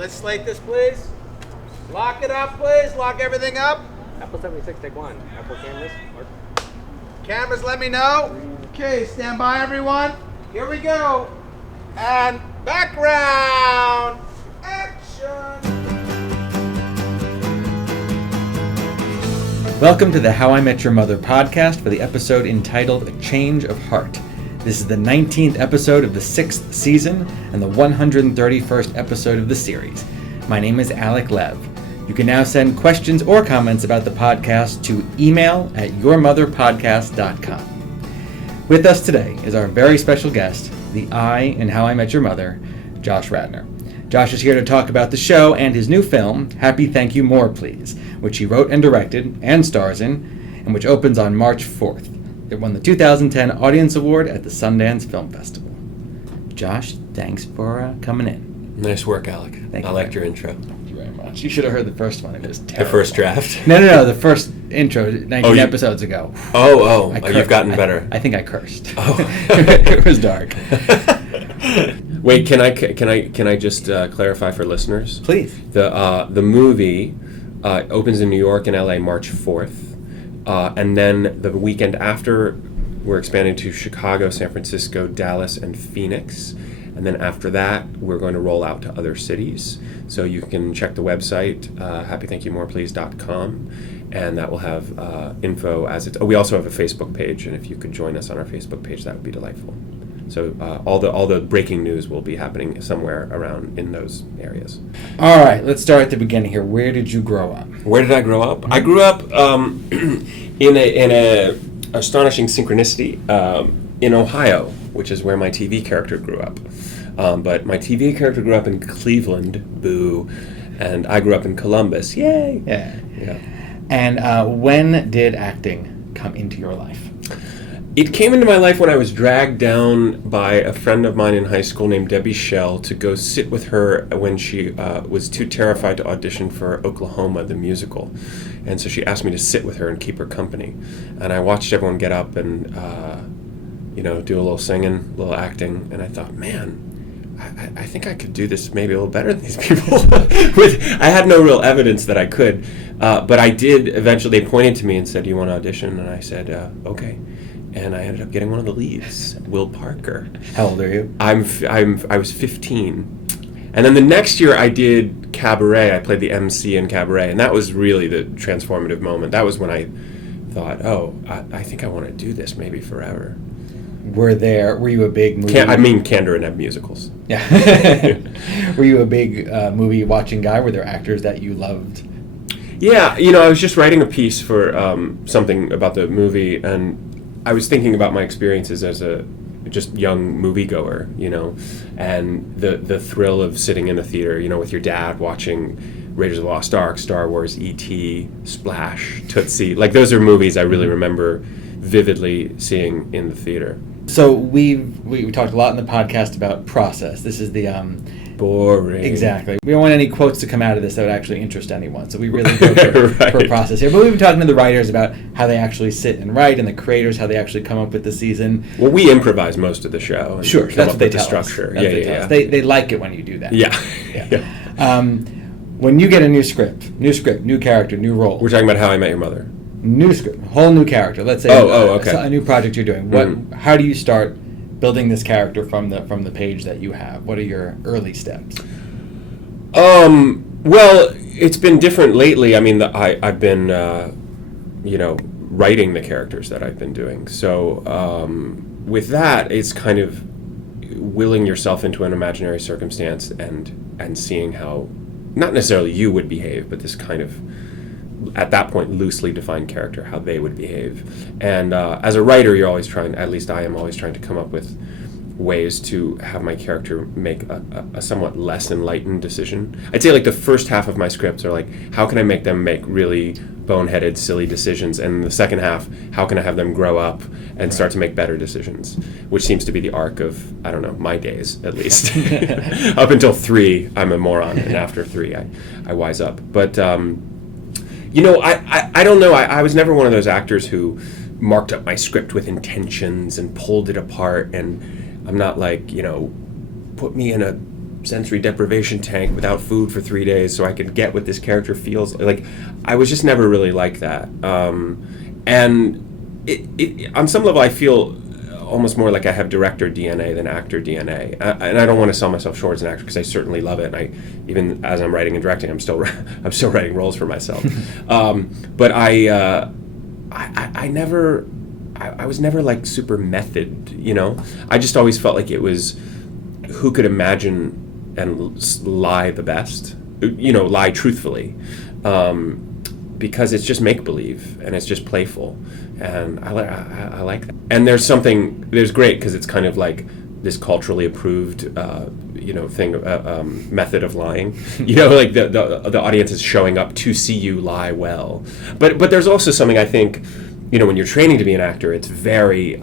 let's slate this, please. Lock it up, please. Lock everything up. Apple 76, take one. Apple cameras. Cameras, let me know. Okay, stand by, everyone. Here we go. And background. Action. Welcome to the How I Met Your Mother podcast for the episode entitled A Change of Heart. This is the 19th episode of the 6th season and the 131st episode of the series. My name is Alec Lev. You can now send questions or comments about the podcast to email@yourmotherpodcast.com. With us today is our very special guest, the I in How I Met Your Mother, Josh Randor. Josh is here to talk about the show and his new film, Happy Thank You More Please, which he wrote and directed and stars in, and which opens on March 4th. It won the 2010 Audience Award at the Sundance Film Festival. Josh, thanks for coming in. Nice work, Alec. Thank you. I liked your intro. Thank you very much. You should have heard the first one. It was terrible. The first draft? No, the first intro, 19 episodes ago. You've gotten better. I think I cursed. Oh. It was dark. Wait, can I just clarify for listeners? Please. The movie opens in New York and LA March 4th. And then the weekend after, we're expanding to Chicago, San Francisco, Dallas, and Phoenix. And then after that, we're going to roll out to other cities. So you can check the website, happythankyouMorePlease.com, and that will have info as it's... Oh, we also have a Facebook page, and if you could join us on our Facebook page, that would be delightful. So all the breaking news will be happening somewhere around in those areas. All right, let's start at the beginning here. Where did you grow up? Where did I grow up? I grew up in a astonishing synchronicity in Ohio, which is where my TV character grew up. But my TV character grew up in Cleveland, boo, and I grew up in Columbus, yay! Yeah. Yeah. And when did acting come into your life? It came into my life when I was dragged down by a friend of mine in high school named Debbie Schell to go sit with her when she was too terrified to audition for Oklahoma, the musical. And so she asked me to sit with her and keep her company. And I watched everyone get up and, do a little singing, a little acting. And I thought, man, I think I could do this maybe a little better than these people. I had no real evidence that I could. But I did eventually. They pointed to me and said, "Do you want to audition?" And I said, okay. And I ended up getting one of the leads, Will Parker. How old are you? I was 15. And then the next year I did Cabaret. I played the MC in Cabaret, and that was really the transformative moment. That was when I thought, I think I want to do this maybe forever. Were you a big movie? Candor and Ebb musicals. Yeah. Were you a big movie watching guy? Were there actors that you loved? Yeah, I was just writing a piece for something about the movie, and I was thinking about my experiences as a just young moviegoer, and the thrill of sitting in a theater, with your dad watching Raiders of the Lost Ark, Star Wars, E.T., Splash, Tootsie. Like, those are movies I really remember vividly seeing in the theater. So we talked a lot in the podcast about process. This is the boring. Exactly. We don't want any quotes to come out of this that would actually interest anyone. So we really go for a process here. But we've been talking to the writers about how they actually sit and write, and the creators how they actually come up with the season. Well, we improvise most of the show. And sure, that's what they tell structure. Us. Yeah. They like it when you do that. Yeah. When you get a new script, new character, new role. We're talking about How I Met Your Mother. New script, whole new character. Let's say okay. A new project you're doing. How do you start building this character from the page that you have? What are your early steps? Well, it's been different lately. I mean, I've been, writing the characters that I've been doing. So with that, it's kind of willing yourself into an imaginary circumstance and seeing how, not necessarily you would behave, but this kind of, at that point, loosely defined character, how they would behave. And as a writer, you're always trying, at least I am always trying to come up with ways to have my character make a somewhat less enlightened decision. I'd say, like, the first half of my scripts are like, how can I make them make really boneheaded, silly decisions? And the second half, how can I have them grow up and start to make better decisions? Which seems to be the arc of, I don't know, my days, at least. Up until 3, I'm a moron, and after 3, I wise up. But, I don't know. I was never one of those actors who marked up my script with intentions and pulled it apart, and I'm not like, put me in a sensory deprivation tank without food for 3 days so I could get what this character feels like. I was just never really like that. And it on some level I feel almost more like I have director DNA than actor DNA. And I don't want to sell myself short as an actor because I certainly love it. And I, even as I'm writing and directing, I'm still writing roles for myself. But I was never like super method, you know? I just always felt like it was who could imagine and lie the best, you know, lie truthfully. Because it's just make-believe and it's just playful, and I like that. And there's great because it's kind of like this culturally approved method of lying. You know, like the audience is showing up to see you lie well. But there's also something, I think, you know, when you're training to be an actor, it's very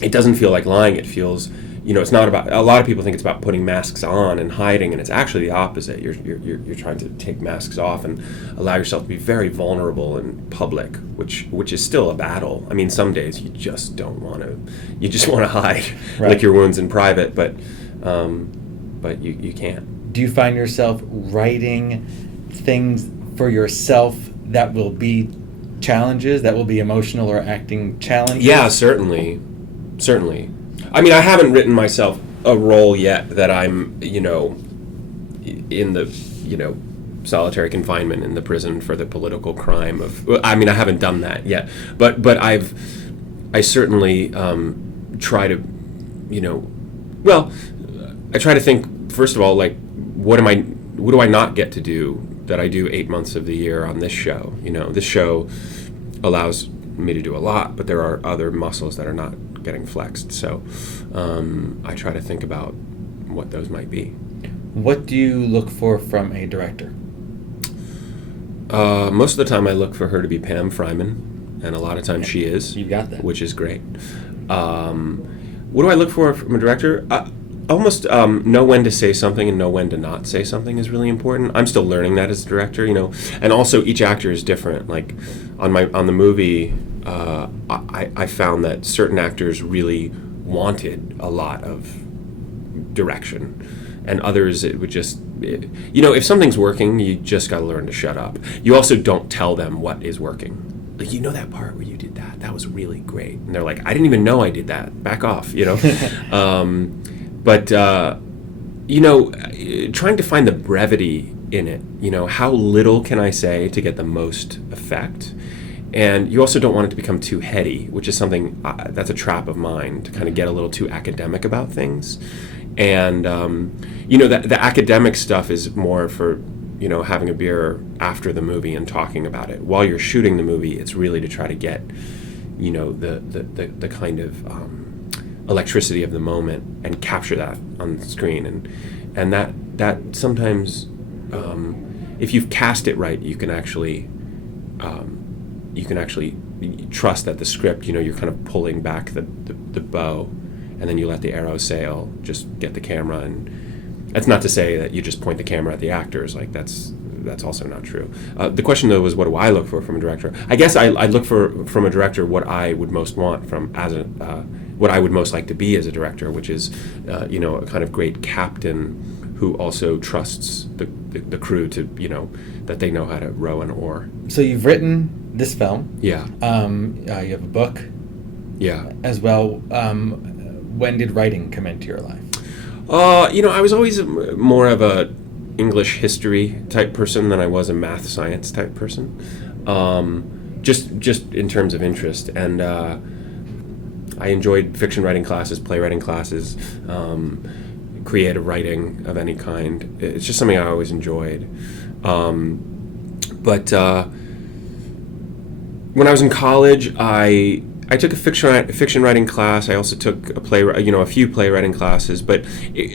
it doesn't feel like lying. It feels, you know, it's not about, a lot of people think it's about putting masks on and hiding, and it's actually the opposite. You're trying to take masks off and allow yourself to be very vulnerable in public, which is still a battle. I mean, some days you just don't want to. You just want to hide, right. Lick your wounds in private, but you can't. Do you find yourself writing things for yourself that will be challenges, that will be emotional or acting challenges? Yeah, certainly. I mean, I haven't written myself a role yet that I'm, you know, in the, you know, solitary confinement in the prison for the political crime of. I mean, I haven't done that yet, but I certainly try to, you know, well, I try to think first of all, like, what do I not get to do that I do 8 months of the year on this show? You know, this show allows me to do a lot, but there are other muscles that are not getting flexed. So I try to think about what those might be. What do you look for from a director? Most of the time I look for her to be Pam Fryman, and a lot of times she is. You've got that. Which is great. What do I look for from a director? Almost know when to say something and know when to not say something is really important. I'm still learning that as a director, you know. And also each actor is different. Like on the movie, I found that certain actors really wanted a lot of direction, and others it would just, you know, if something's working, you just got to learn to shut up. You also don't tell them what is working. Like, you know, that part where you did that was really great, and they're like, I didn't even know I did that. Back off, you know. But you know, trying to find the brevity in it. You know, how little can I say to get the most effect? And you also don't want it to become too heady, which is something that's a trap of mine, to kind of get a little too academic about things. And you know, the academic stuff is more for, you know, having a beer after the movie and talking about it. While you're shooting the movie, it's really to try to get, you know, the kind of electricity of the moment and capture that on the screen. And that sometimes, if you've cast it right, you can actually trust that the script, you know, you're kind of pulling back the bow, and then you let the arrow sail. Just get the camera, and that's not to say that you just point the camera at the actors. Like that's also not true. The question though was, what do I look for from a director? I guess I look for from a director what I would most want from what I would most like to be as a director, which is you know, a kind of great captain who also trusts the crew to, you know, that they know how to row an oar. So you've written this film. Yeah. You have a book. Yeah. As well. When did writing come into your life? You know, I was always more of a English history type person than I was a math science type person. Just in terms of interest, and I enjoyed fiction writing classes, playwriting classes, creative writing of any kind. It's just something I always enjoyed. But when I was in college, I took a fiction writing class. I also took a few playwriting classes. But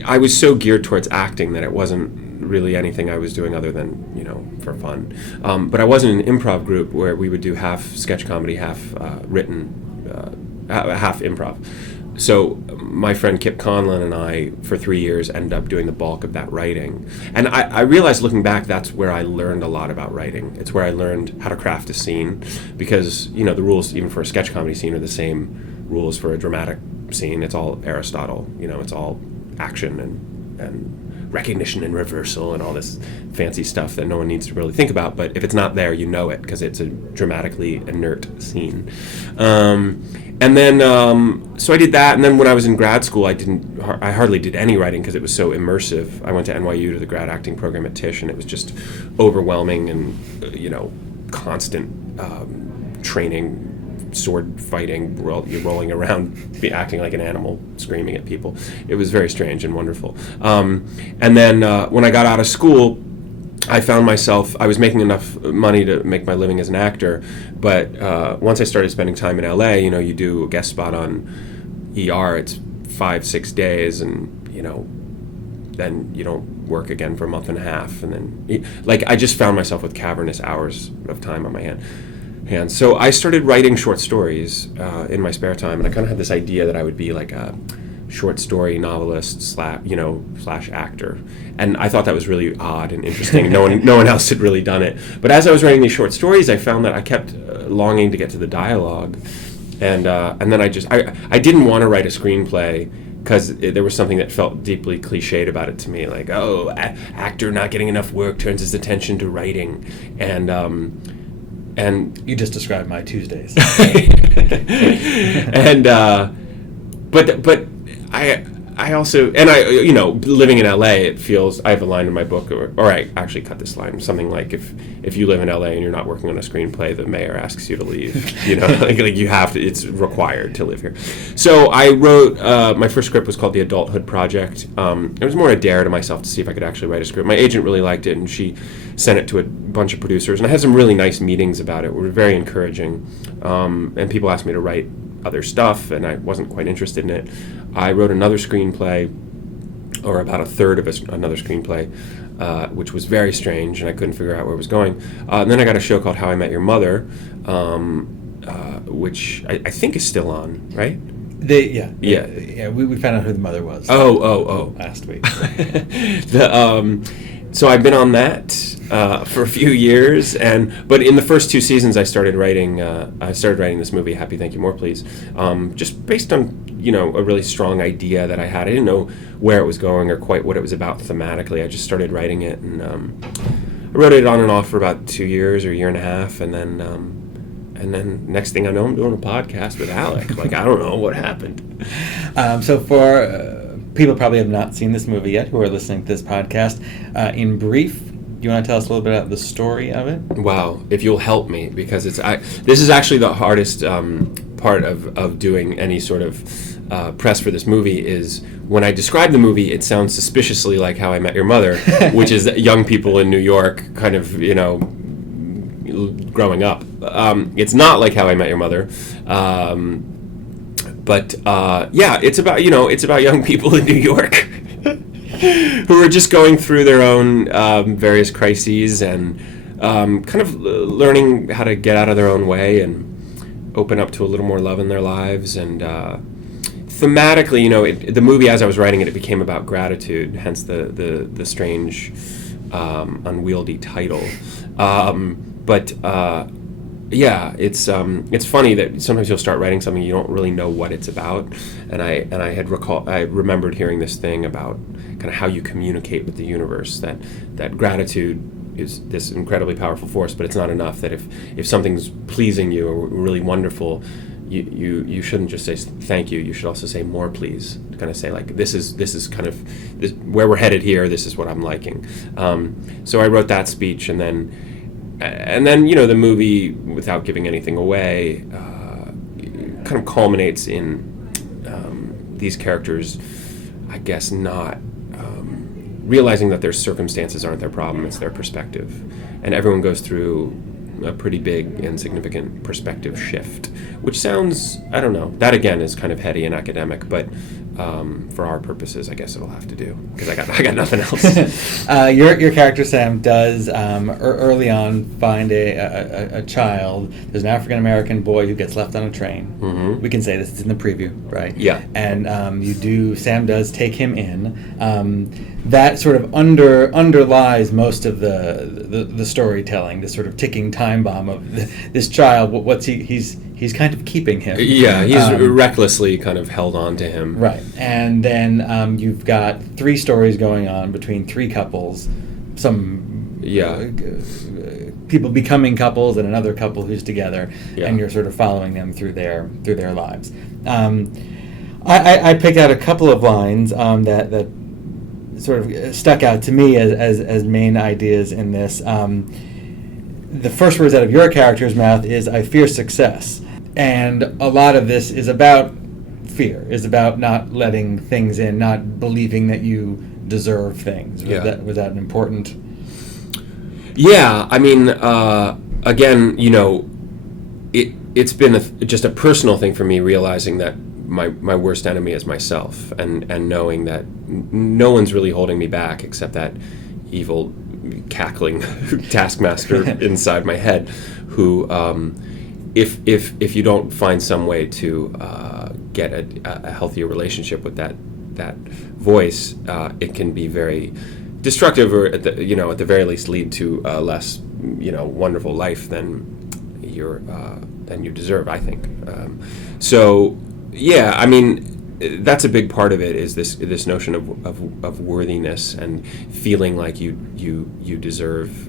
I was so geared towards acting that it wasn't really anything I was doing other than, you know, for fun. But I was in an improv group where we would do half sketch comedy, half written, half improv. So my friend Kip Conlon and I, for 3 years, ended up doing the bulk of that writing. And I realized, looking back, that's where I learned a lot about writing. It's where I learned how to craft a scene, because, you know, the rules even for a sketch comedy scene are the same rules for a dramatic scene. It's all Aristotle, you know, it's all action and recognition and reversal and all this fancy stuff that no one needs to really think about. But if it's not there, you know it because it's a dramatically inert scene. And then, so I did that, and then when I was in grad school, I hardly did any writing because it was so immersive. I went to NYU to the grad acting program at Tisch, and it was just overwhelming and, constant training, sword fighting, you're rolling around, acting like an animal, screaming at people. It was very strange and wonderful. And then when I got out of school, I found myself, I was making enough money to make my living as an actor, but once I started spending time in LA, you do a guest spot on ER, it's 5-6 days, and, then you don't work again for a month and a half, and then, I just found myself with cavernous hours of time on my hands. So I started writing short stories in my spare time, and I kind of had this idea that I would be like a short story novelist slash actor, and I thought that was really odd and interesting. No one else had really done it. But as I was writing these short stories, I found that I kept longing to get to the dialogue, and then I didn't want to write a screenplay because there was something that felt deeply cliched about it to me, like, oh, actor not getting enough work turns his attention to writing, and You just described my Tuesdays. and but I also, and living in LA, it feels, I have a line in my book, or I actually cut this line, something like, if you live in LA and you're not working on a screenplay, the mayor asks you to leave, like you have to, it's required to live here. So I wrote, my first script was called The Adulthood Project. It was more a dare to myself to see if I could actually write a script. My agent really liked it, and she sent it to a bunch of producers, and I had some really nice meetings about it. It was very encouraging, and people asked me to write other stuff, and I wasn't quite interested in it. I wrote another screenplay, or about a third of another screenplay, which was very strange, and I couldn't figure out where it was going. And then I got a show called How I Met Your Mother, which I think is still on, right? We found out who the mother was. Oh. Last week. So I've been on that for a few years, but in the first 2 seasons, I started writing this movie, Happy Thank You More Please, just based on a really strong idea that I had. I didn't know where it was going or quite what it was about thematically. I just started writing it, and I wrote it on and off for about 2 years or a year and a half, and then next thing I know, I'm doing a podcast with Alec. Like, I don't know what happened. So for people probably have not seen this movie yet who are listening to this podcast, in brief, you want to tell us a little bit about the story of it? Wow, if you'll help me, because this is actually the hardest part of doing any sort of press for this movie. Is when I describe the movie, it sounds suspiciously like How I Met Your Mother, which is young people in New York kind of, growing up. It's not like How I Met Your Mother. But it's about young people in New York who are just going through their own various crises and kind of learning how to get out of their own way and open up to a little more love in their lives. And thematically, the movie, as I was writing it, it became about gratitude, hence the strange, unwieldy title. It's funny that sometimes you'll start writing something you don't really know what it's about, and I remembered hearing this thing about kind of how you communicate with the universe, that gratitude is this incredibly powerful force, but it's not enough. That if something's pleasing you or really wonderful, you shouldn't just say thank you. You should also say more, please. To kind of say, like, this is kind of where we're headed here. This is what I'm liking. So I wrote that speech, and then the movie, without giving anything away, kind of culminates in these characters, I guess, not realizing that their circumstances aren't their problem, it's their perspective. And everyone goes through a pretty big and significant perspective shift, which sounds, I don't know, that again is kind of heady and academic, but for our purposes, I guess it'll have to do, because I got nothing else. Your character Sam does early on find a child. There's an African American boy who gets left on a train. Mm-hmm. We can say this is in the preview, right? Yeah. And Sam does take him in. That sort of underlies most of the storytelling. This sort of ticking time bomb of this child. He's he's kind of keeping him. Yeah, he's recklessly kind of held on to him. Right. And then you've got 3 stories going on between 3 couples, some people becoming couples and another couple who's together, and you're sort of following them through their lives. I picked out a couple of lines that sort of stuck out to me as main ideas in this. The first words out of your character's mouth is, "I fear success." And a lot of this is about fear, is about not letting things in, not believing that you deserve things. Was that an important... Yeah, I mean, again, it's been just a personal thing for me, realizing that my worst enemy is myself, and knowing that no one's really holding me back except that evil, cackling taskmaster inside my head, who, if you don't find some way to get a healthier relationship with that voice, it can be very destructive, or at the very least lead to a less wonderful life than you deserve, I think. So yeah, I mean, that's a big part of it, is this notion of worthiness and feeling like you deserve.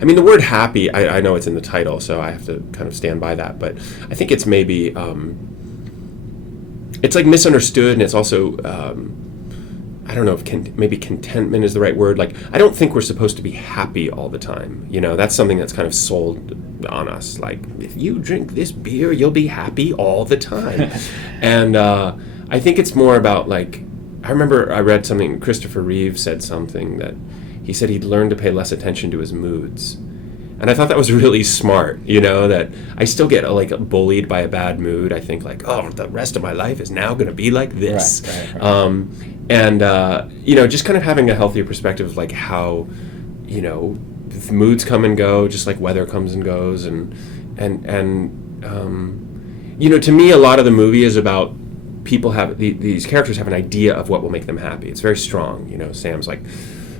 I mean, the word happy, I know it's in the title, so I have to kind of stand by that, but I think it's maybe it's like misunderstood, and it's also I don't know if maybe contentment is the right word. Like, I don't think we're supposed to be happy all the time. That's something that's kind of sold on us. Like, if you drink this beer, you'll be happy all the time. And I think it's more about, like, I remember I read something, Christopher Reeve said something that he said he'd learned to pay less attention to his moods. And I thought that was really smart, that I still get bullied by a bad mood. I think the rest of my life is now going to be like this. Right. And just kind of having a healthier perspective of how, moods come and go, just like weather comes and goes. And to me, a lot of the movie is about people these characters have an idea of what will make them happy. It's very strong. Sam's like,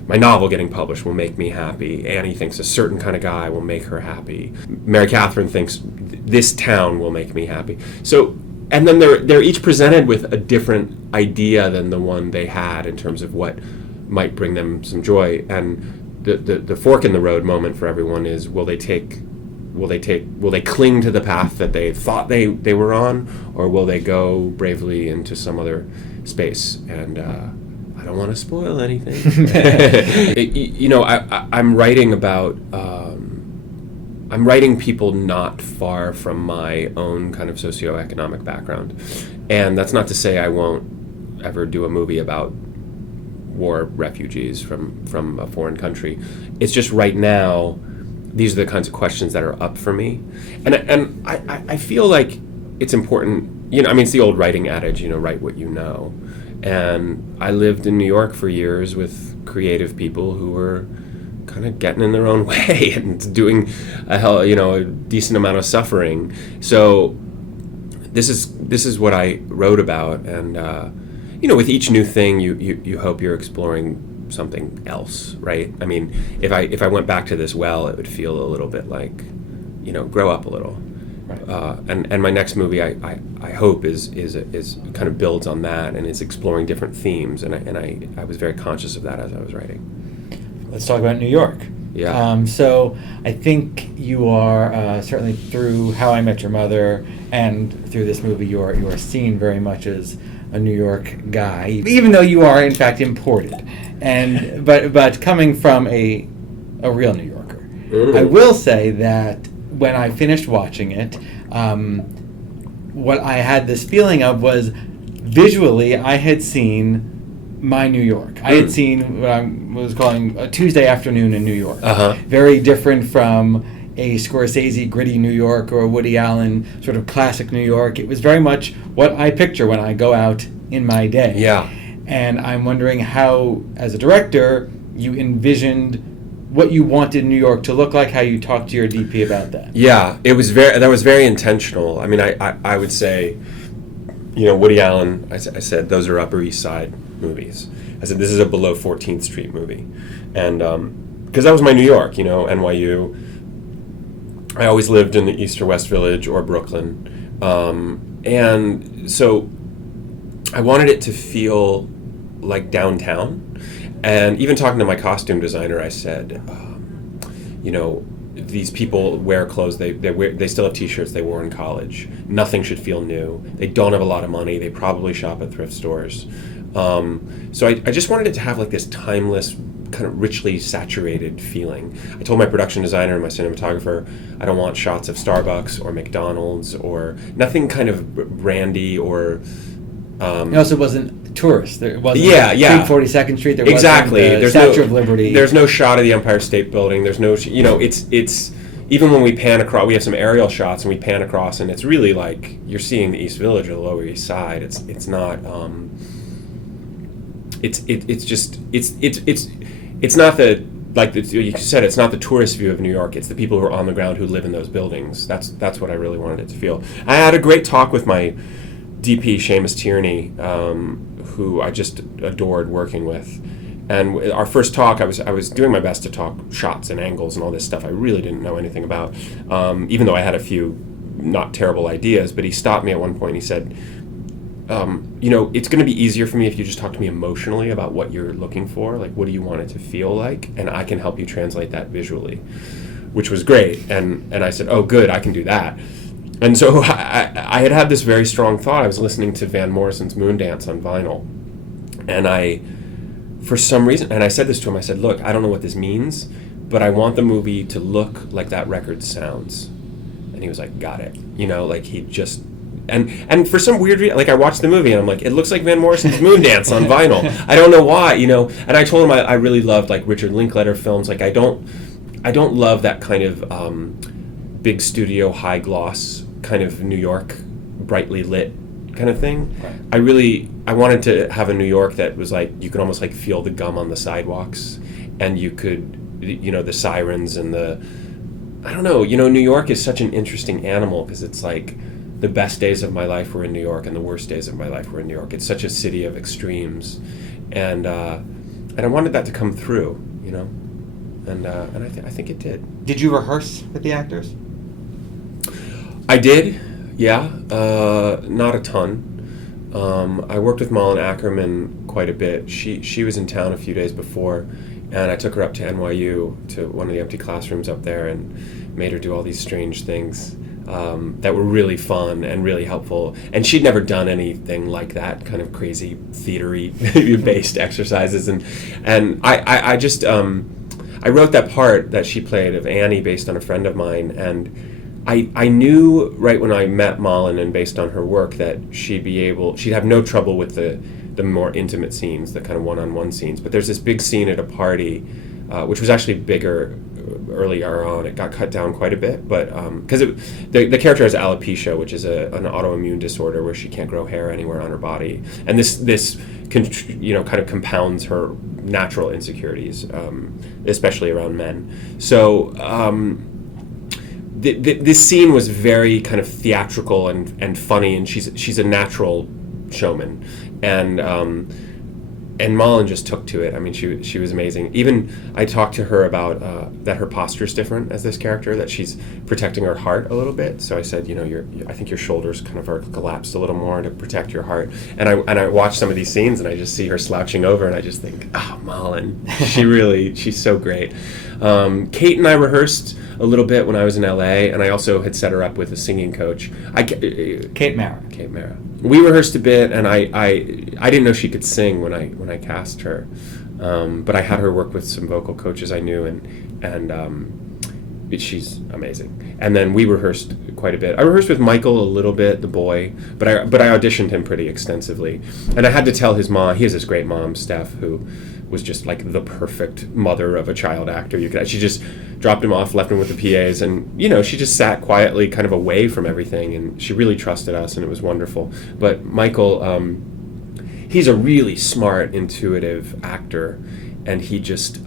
my novel getting published will make me happy. Annie thinks a certain kind of guy will make her happy. Mary Catherine thinks this town will make me happy. So, and then they're each presented with a different idea than the one they had in terms of what might bring them some joy. And the fork in the road moment for everyone is, will they cling to the path that they thought they were on, or will they go bravely into some other space? And I don't want to spoil anything. I'm writing about, I'm writing people not far from my own kind of socioeconomic background. And that's not to say I won't ever do a movie about war refugees from a foreign country. It's just right now, these are the kinds of questions that are up for me. And I feel like it's important, it's the old writing adage, write what you know. And I lived in New York for years with creative people who were kind of getting in their own way and doing a decent amount of suffering. So this is what I wrote about, and with each new thing, you hope you're exploring something else, right? I mean, if I went back to this well, it would feel a little bit like, grow up a little. Right. And my next movie, I hope is kind of builds on that and is exploring different themes, and I was very conscious of that as I was writing. Let's talk about New York. Yeah. So I think you are certainly through How I Met Your Mother and through this movie, you are seen very much as a New York guy, even though you are in fact imported, and but coming from a real New Yorker. Ooh. I will say that when I finished watching it, what I had this feeling of was, visually, I had seen my New York. I had seen what I was calling a Tuesday afternoon in New York. Uh-huh. Very different from a Scorsese gritty New York or a Woody Allen sort of classic New York. It was very much what I picture when I go out in my day. Yeah. And I'm wondering how, as a director, you envisioned what you wanted New York to look like, how you talked to your DP about that. Yeah, that was very intentional. I mean, I would say, Woody Allen, I said, those are Upper East Side movies. I said, this is a below 14th Street movie. And, because that was my New York, NYU. I always lived in the East or West Village or Brooklyn. And so I wanted it to feel like downtown. And even talking to my costume designer, I said, these people wear clothes, they still have t-shirts they wore in college. Nothing should feel new. They don't have a lot of money. They probably shop at thrift stores. So I just wanted it to have like this timeless, kind of richly saturated feeling. I told my production designer and my cinematographer, I don't want shots of Starbucks or McDonald's or nothing kind of brandy or... It also wasn't tourist. There wasn't 42nd Street. There exactly. wasn't the Statue of Liberty. There's no shot of the Empire State Building. There's no, it's even when we pan across, we have some aerial shots and we pan across, and it's really like you're seeing the East Village or the Lower East Side. It's not. It's not the, like you said, it's not the tourist view of New York. It's the people who are on the ground who live in those buildings. That's what I really wanted it to feel. I had a great talk with my DP, Seamus Tierney, who I just adored working with. And our first talk, I was doing my best to talk shots and angles and all this stuff I really didn't know anything about, even though I had a few not terrible ideas. But he stopped me at one point and he said, it's going to be easier for me if you just talk to me emotionally about what you're looking for. Like, what do you want it to feel like? And I can help you translate that visually, which was great. And I said, oh, good, I can do that. And so I had this very strong thought. I was listening to Van Morrison's Moondance on vinyl. And for some reason, and I said this to him, I said, look, I don't know what this means, but I want the movie to look like that record sounds. And he was like, got it. Like he just... And for some weird reason, like I watched the movie and I'm like, it looks like Van Morrison's Moondance on vinyl. I don't know why, And I told him I really loved like Richard Linklater films. Like I don't love that kind of big studio, high gloss kind of New York, brightly lit kind of thing. Right. I wanted to have a New York that was like, you could almost like feel the gum on the sidewalks, and you could, the sirens and I don't know, New York is such an interesting animal because it's like the best days of my life were in New York and the worst days of my life were in New York. It's such a city of extremes, and I wanted that to come through, and I think it did. Did you rehearse with the actors? I did, yeah, not a ton. I worked with Malin Ackerman quite a bit. She was in town a few days before, and I took her up to NYU to one of the empty classrooms up there and made her do all these strange things that were really fun and really helpful. And she'd never done anything like that, kind of crazy theater-y based exercises. And I just I wrote that part that she played of Annie based on a friend of mine, and I knew right when I met Malin and based on her work that she'd have no trouble with the more intimate scenes, the kind of one-on-one scenes. But there's this big scene at a party, which was actually bigger earlier on. It got cut down quite a bit, but because the character has alopecia, which is an autoimmune disorder where she can't grow hair anywhere on her body, and this kind of compounds her natural insecurities, especially around men. So. This scene was very kind of theatrical and funny, and she's a natural showman, and Malin just took to it. I mean, she was amazing. Even I talked to her about that her posture is different as this character, that she's protecting her heart a little bit. So I said, I think your shoulders kind of are collapsed a little more to protect your heart. And I watch some of these scenes, and I just see her slouching over, and I just think, oh, Malin, she's so great. Kate and I rehearsed a little bit when I was in LA, and I also had set her up with a singing coach. Kate Mara. We rehearsed a bit, and I didn't know she could sing when I cast her, but I had her work with some vocal coaches I knew, and she's amazing. And then we rehearsed quite a bit. I rehearsed with Michael a little bit, the boy, but I auditioned him pretty extensively, and I had to tell his mom. He has this great mom, Steph, who was just like the perfect mother of a child actor. She just dropped him off, left him with the PAs, and she just sat quietly, kind of away from everything, and she really trusted us, and it was wonderful. But Michael, he's a really smart, intuitive actor, and he just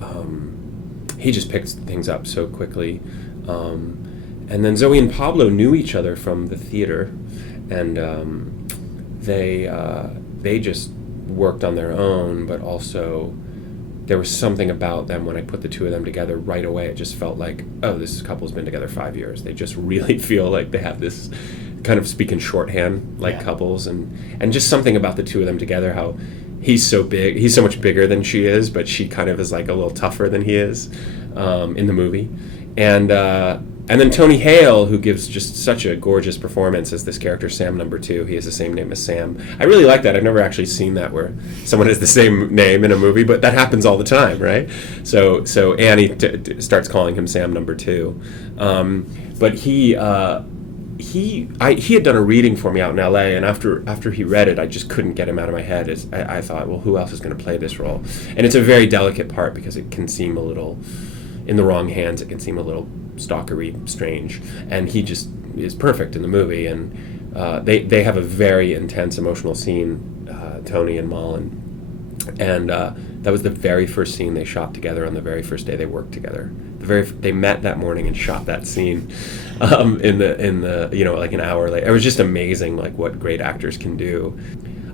picks things up so quickly. And then Zoe and Pablo knew each other from the theater, and they just worked on their own, but also there was something about them when I put the two of them together right away. It just felt like, oh, this couple's been together 5 years. They just really feel like they have this kind of speak in shorthand like couples, and just something about the two of them together, how he's so big, he's so much bigger than she is, but she kind of is like a little tougher than he is in the movie. And then Tony Hale, who gives just such a gorgeous performance as this character, Sam Number 2. He has the same name as Sam. I really like that. I've never actually seen that where someone has the same name in a movie, but that happens all the time, right? So Annie starts calling him Sam Number 2. But he had done a reading for me out in L.A., and after he read it, I just couldn't get him out of my head. I thought, well, who else is going to play this role? And it's a very delicate part because it can seem a little, in the wrong hands, it can seem a little stalkery, strange, and he just is perfect in the movie. And they have a very intense emotional scene, Tony and Malin, and that was the very first scene they shot together on the very first day they worked together. They met that morning and shot that scene in the like an hour later. It was just amazing, like what great actors can do.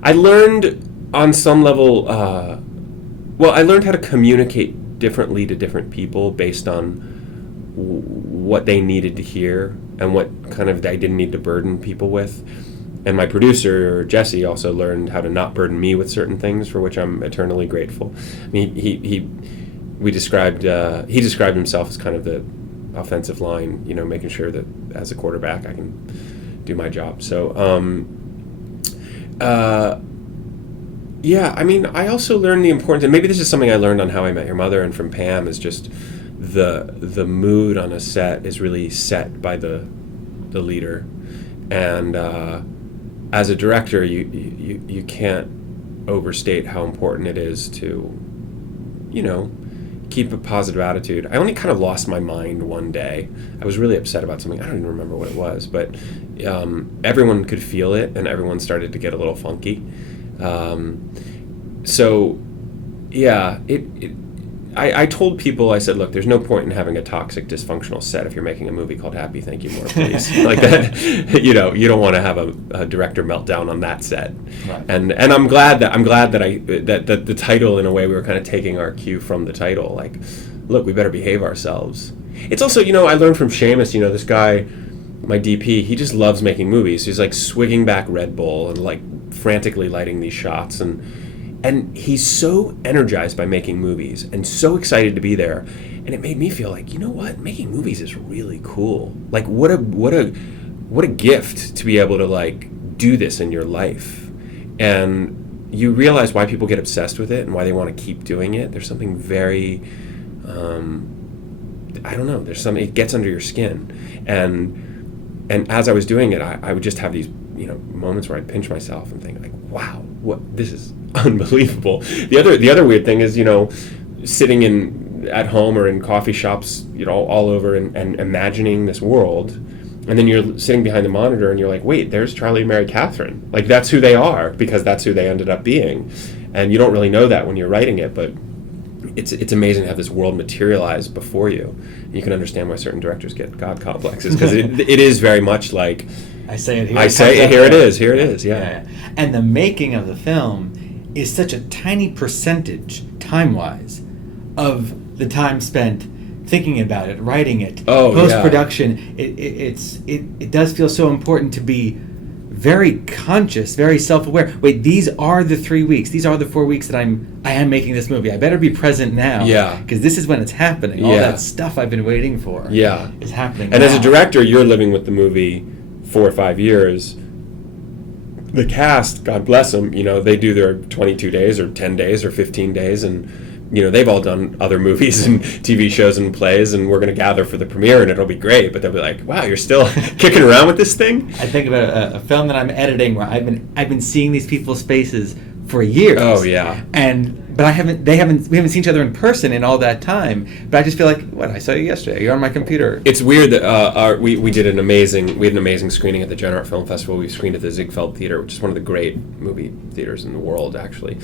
I learned on some level, I learned how to communicate differently to different people based on what they needed to hear and what kind of I didn't need to burden people with. And my producer, Jesse, also learned how to not burden me with certain things, for which I'm eternally grateful. I mean, he described himself as kind of the offensive line, making sure that as a quarterback I can do my job. So, I mean, I also learned the importance, and maybe this is something I learned on How I Met Your Mother and from Pam, is just the mood on a set is really set by the leader, and as a director, you can't overstate how important it is to, keep a positive attitude. I only kind of lost my mind one day. I was really upset about something. I don't even remember what it was, but everyone could feel it, and everyone started to get a little funky. I told people, I said, look, there's no point in having a toxic, dysfunctional set if you're making a movie called Happy Thank You More Please. Like that, you don't want to have a director meltdown on that set. Right. And I'm glad that that the title, in a way, we were kind of taking our cue from the title. Like, look, we better behave ourselves. It's also, I learned from Seamus, this guy, my DP, he just loves making movies. He's like swigging back Red Bull and like frantically lighting these shots, and he's so energized by making movies and so excited to be there. And it made me feel like, you know what? Making movies is really cool. Like, what a gift to be able to like do this in your life. And you realize why people get obsessed with it and why they want to keep doing it. There's something very, I don't know. There's something, it gets under your skin. And as I was doing it, I would just have these, moments where I'd pinch myself and think like, wow, this is unbelievable. The other weird thing is, sitting at home or in coffee shops, all over and imagining this world, and then you're sitting behind the monitor and you're like, wait, there's Charlie and Mary Catherine. Like, that's who they are, because that's who they ended up being. And you don't really know that when you're writing it, but it's amazing to have this world materialize before you. And you can understand why certain directors get God complexes, because it is very much like, I say it here. Here it is. Yeah. And the making of the film is such a tiny percentage, time-wise, of the time spent thinking about it, writing it, post-production. Yeah. It does feel so important to be very conscious, very self-aware. Wait, these are the 3 weeks. These are the 4 weeks that I am making this movie. I better be present now. Yeah. Because this is when it's happening. All that stuff I've been waiting for. Yeah. Is happening. And now. as a director, you're living with the movie 4 or 5 years. The cast, God bless them, they do their 22 days or 10 days or 15 days, and they've all done other movies and TV shows and plays, and we're going to gather for the premiere and it'll be great, but they'll be like, wow, you're still kicking around with this thing? I think about a film that I'm editing where I've been seeing these people's faces for years. Oh yeah. But we haven't seen each other in person in all that time. But I just feel like, I saw you yesterday. You're on my computer. It's weird that we had an amazing screening at the General Film Festival. We screened at the Ziegfeld Theater, which is one of the great movie theaters in the world, actually.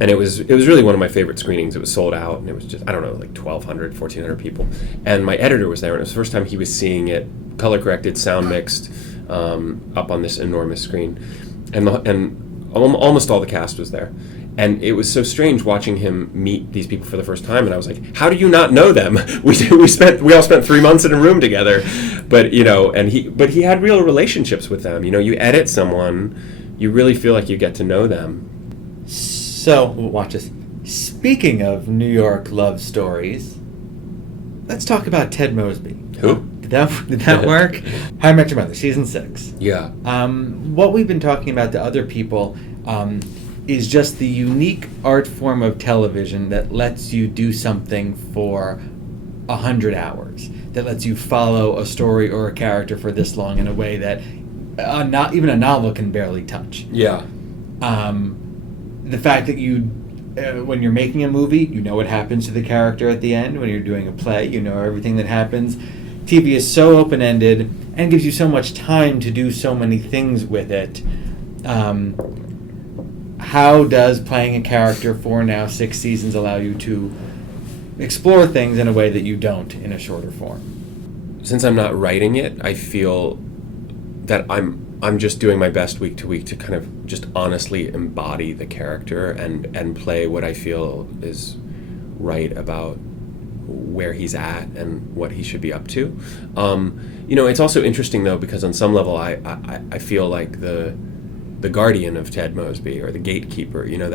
And it was really one of my favorite screenings. It was sold out, and it was just, I don't know, like 1,200, 1,400 people. And my editor was there, and it was the first time he was seeing it color corrected, sound mixed, up on this enormous screen, and almost all the cast was there. And it was so strange watching him meet these people for the first time, and I was like, "How do you not know them? We all spent 3 months in a room together." But he had real relationships with them. You edit someone, you really feel like you get to know them. So, watch this. Speaking of New York love stories, let's talk about Ted Mosby. Who? Did that work? How I Met Your Mother, season 6. Yeah. What we've been talking about to other people is just the unique art form of television that lets you do something for 100 hours, that lets you follow a story or a character for this long in a way that not even a novel can barely touch. Yeah. The fact that when you're making a movie, you know what happens to the character at the end. When you're doing a play, you know everything that happens. TV is so open-ended and gives you so much time to do so many things with it. How does playing a character for now 6 seasons allow you to explore things in a way that you don't in a shorter form? Since I'm not writing it, I feel that I'm just doing my best week to week to kind of just honestly embody the character and play what I feel is right about where he's at and what he should be up to. It's also interesting though, because on some level I feel like the guardian of Ted Mosby, or the gatekeeper, there's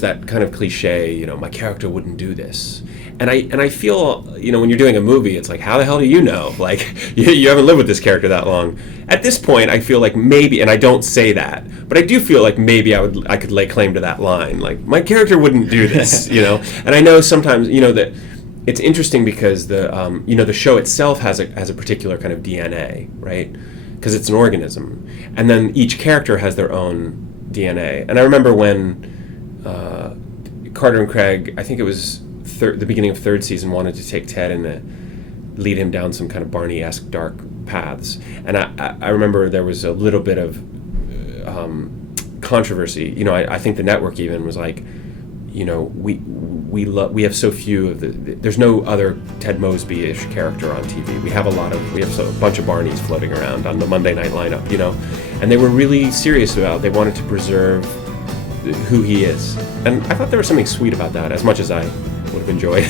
that kind of cliche, my character wouldn't do this. And I feel, when you're doing a movie, it's like, how the hell do you know? Like, you haven't lived with this character that long. At this point, I feel like maybe, and I don't say that, but I do feel like maybe I could lay claim to that line. Like, my character wouldn't do this, And I know sometimes, that it's interesting because the show itself has a particular kind of DNA, right? Because it's an organism. And then each character has their own DNA. And I remember when Carter and Craig, I think it was the beginning of 3rd season, wanted to take Ted and lead him down some kind of Barney-esque dark paths. And I remember there was a little bit of controversy. I think the network even was like, we have so few of there's no other Ted Mosby-ish character on TV. We have a bunch of Barneys floating around on the Monday night lineup, and they were really serious about, they wanted to preserve who he is. And I thought there was something sweet about that, as much as I would have enjoyed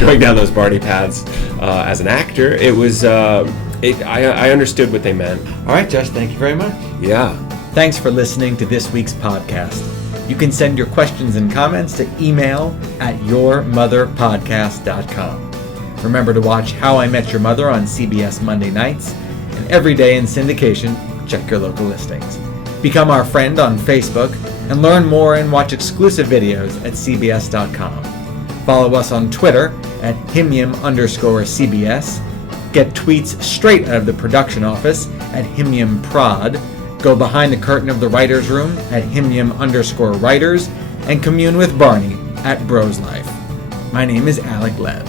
going down those Barney paths as an actor. It was, I understood what they meant. All right, Josh, thank you very much. Yeah. Thanks for listening to this week's podcast. You can send your questions and comments to email@yourmotherpodcast.com. Remember to watch How I Met Your Mother on CBS Monday nights, and every day in syndication. Check your local listings. Become our friend on Facebook, and learn more and watch exclusive videos at cbs.com. Follow us on Twitter at @himyum_CBS. Get tweets straight out of the production office at @himyumprod. Go behind the curtain of the writer's room at @himyum_writers, and commune with Barney at Bros Life. My name is Alec Lev.